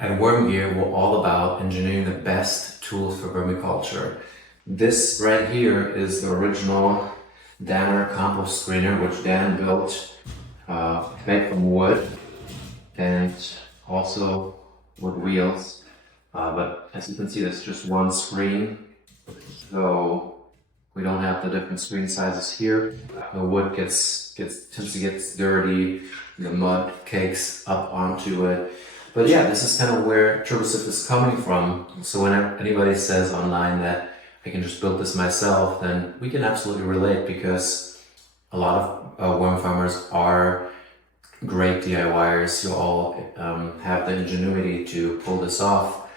At Wormgear, we're all about engineering the best tools for vermiculture. This right here is the original Danner Compost Screener, which Dan built, made from wood and also with wheels. But as you can see, there's just one screen, so we don't have the different screen sizes here. The wood tends to get dirty, the mud cakes up onto it. But yeah, this is kind of where Turbo Sift is coming from. So whenever anybody says online that I can just build this myself, then we can absolutely relate, because a lot of worm farmers are great DIYers. You all have the ingenuity to pull this off,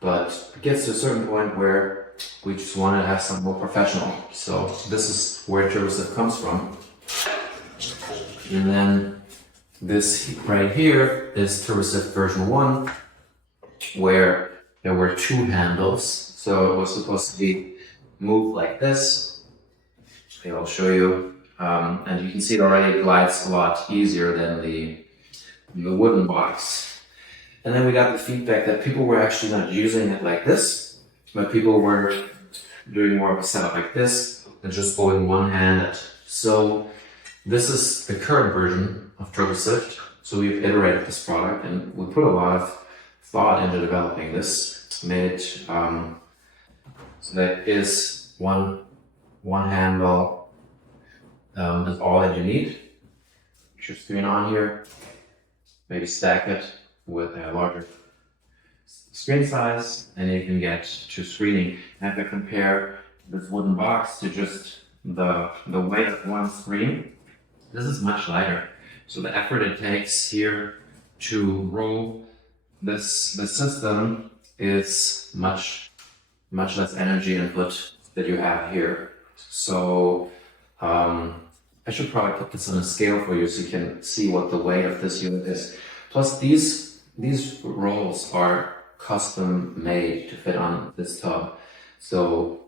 but it gets to a certain point where we just want to have something more professional. So this is where Turbo Sift comes from. And then this right here is Turbo Sift version 1, where there were 2 handles. So it was supposed to be moved like this. I'll show you. And you can see it already glides a lot easier than the wooden box. And then we got the feedback that people were actually not using it like this, but people were doing more of a setup like this and just going one-handed. So this is the current version of Turbo Sift. So we've iterated this product and we put a lot of thought into developing this. Made it so that is one handle is all that you need. Put your screen on here, maybe stack it with a larger screen size, and you can get to screening. And if I compare this wooden box to just the weight of one screen, this is much lighter. So the effort it takes here to roll the system is much less energy input that you have here. So I should probably put this on a scale for you so you can see what the weight of this unit is. Plus these rolls are custom made to fit on this tub. So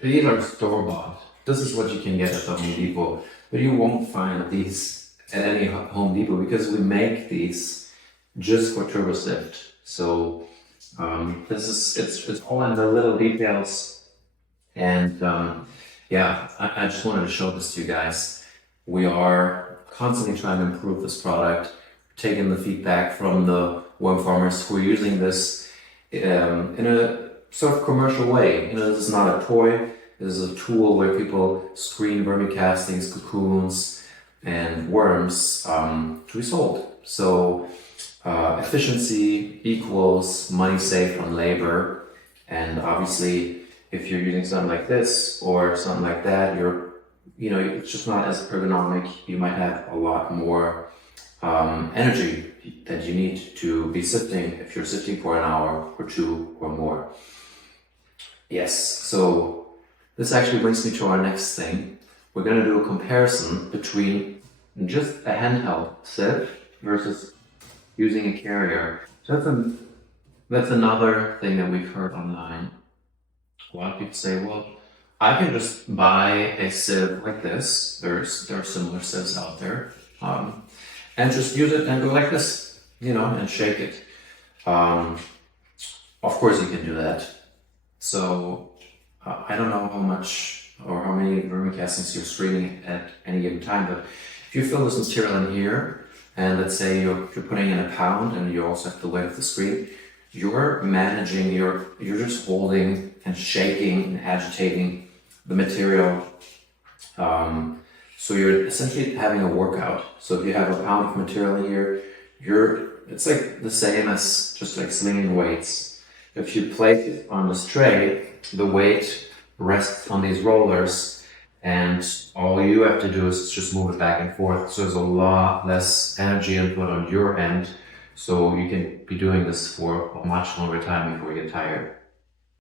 these are store-bought. This is what you can get at the Home Depot, but you won't find these at any Home Depot because we make these just for Turbo Sift. So it's all in the little details, and yeah, I just wanted to show this to you guys. We are constantly trying to improve this product, taking the feedback from the worm farmers who are using this in a sort of commercial way. You know, this is not a toy. This is a tool where people screen vermicastings, cocoons, and worms to be sold. So efficiency equals money saved on labor, and obviously if you're using something like this or something like that, it's just not as ergonomic. You might have a lot more energy that you need to be sifting if you're sifting for an hour or 2 or more. Yes, so this actually brings me to our next thing. We're going to do a comparison between just a handheld sift versus using a carrier. So that's another thing that we've heard online. A lot of people say, well, I can just buy a sieve like this. There are similar sieves out there. And just use it and go like this, and shake it. Of course you can do that. So I don't know how much or how many vermicastings you're screening at any given time, but if you fill this material in here, and let's say you're putting in a pound and you also have the weight of the screen, you're managing, you're just holding and shaking and agitating the material. So you're essentially having a workout. So if you have a pound of material in here, it's like the same as just like slinging weights. If you place it on this tray, the weight rests on these rollers, and all you have to do is just move it back and forth. So there's a lot less energy input on your end. So you can be doing this for a much longer time before you get tired.